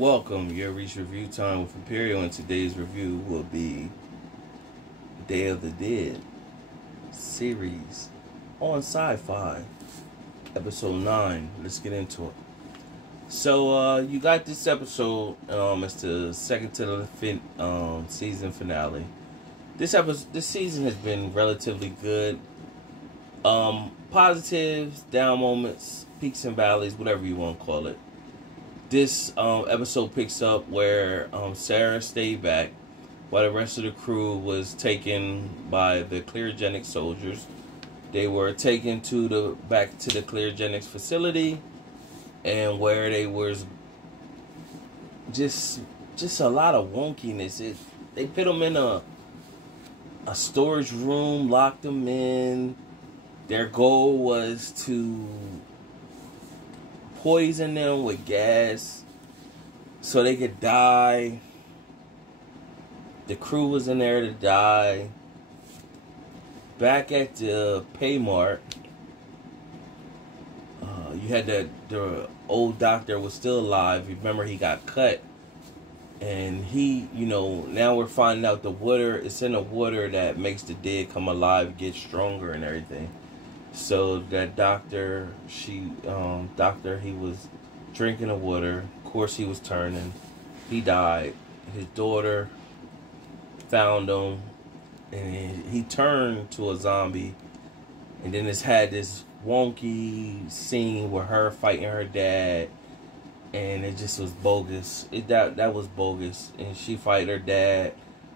Welcome, your reach review time with Imperial, and today's review will be Day of the Dead series on Sci-Fi, episode 9. Let's get into it. So, you got this episode, it's the second to the season finale. This season has been relatively good. Positives, down moments, peaks and valleys, whatever you want to call it. This episode picks up where Sarah stayed back while the rest of the crew was taken by the Cleargenix soldiers. They were taken back to the Cleargenix facility, and where they was just a lot of wonkiness. They put them in a storage room, locked them in. Their goal was to poison them with gas so they could die. The crew was in there to die. Back at the Paymart, you had the old doctor was still alive. You remember he got cut, and now we're finding out the water, it's in the water that makes the dead come alive, get stronger and everything. So that doctor, he was drinking the water. Of course, he was turning. He died. His daughter found him, and he turned to a zombie. And then it's had this wonky scene with her fighting her dad, and it just was bogus. That was bogus. And she fight her dad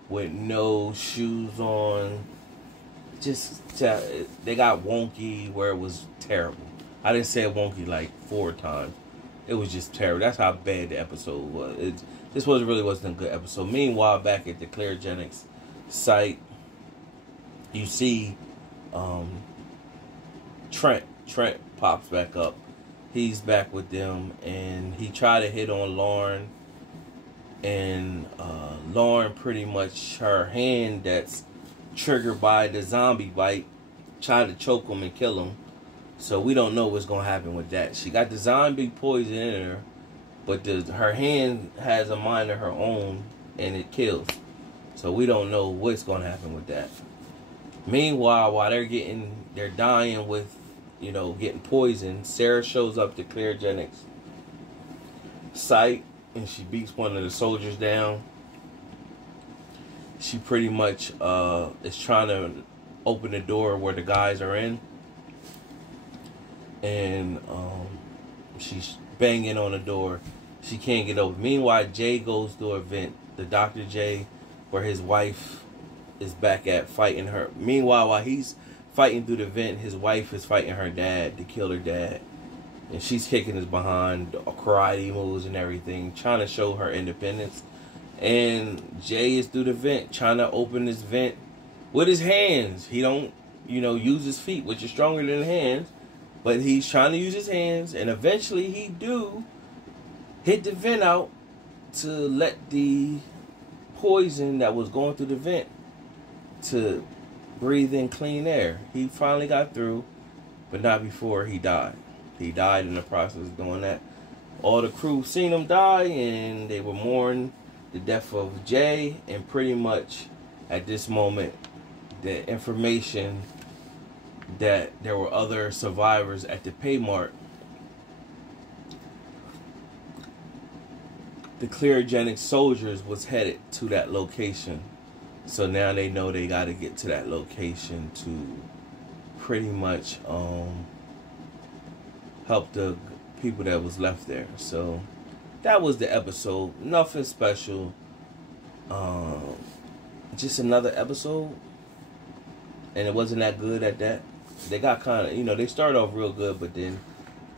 with no shoes on. They got wonky where it was terrible. I didn't say wonky like 4 times. It was just terrible. That's how bad the episode was. This really wasn't a good episode. Meanwhile, back at the Cleargenix site, you see Trent pops back up. He's back with them, and he tried to hit on Lauren. And Lauren, pretty much her hand that's triggered by the zombie bite, tried to choke him and kill him. So we don't know what's going to happen with that. She got the zombie poison in her, but her hand has a mind of her own, and it kills. So we don't know what's going to happen with that. Meanwhile, while they're dying with, getting poisoned, Sarah shows up to Cleargenix site, and she beats one of the soldiers down. She pretty much is trying to open the door where the guys are in. And she's banging on the door. She can't get open. Meanwhile, Jay goes through a vent. The Dr. J, where his wife is back at fighting her. Meanwhile, while he's fighting through the vent, his wife is fighting her dad to kill her dad. And she's kicking his behind, karate moves and everything, trying to show her independence. And Jay is through the vent, trying to open this vent with his hands. He don't, use his feet, which is stronger than hands. But he's trying to use his hands, and eventually he do hit the vent out to let the poison that was going through the vent to breathe in clean air. He finally got through, but not before he died. He died in the process of doing that. All the crew seen him die, and they were mourning the death of Jay, and pretty much at this moment, the information that there were other survivors at the Paymart, the Cleargenix soldiers was headed to that location. So now they know they got to get to that location to pretty much help the people that was left there. So that was the episode. Nothing special. Just another episode. And it wasn't that good at that. They got kind of, they started off real good, but then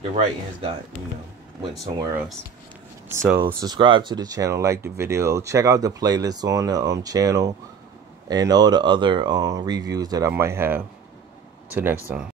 the writing has got, went somewhere else. So subscribe to the channel, like the video. Check out the playlist on the channel and all the other reviews that I might have. Till next time.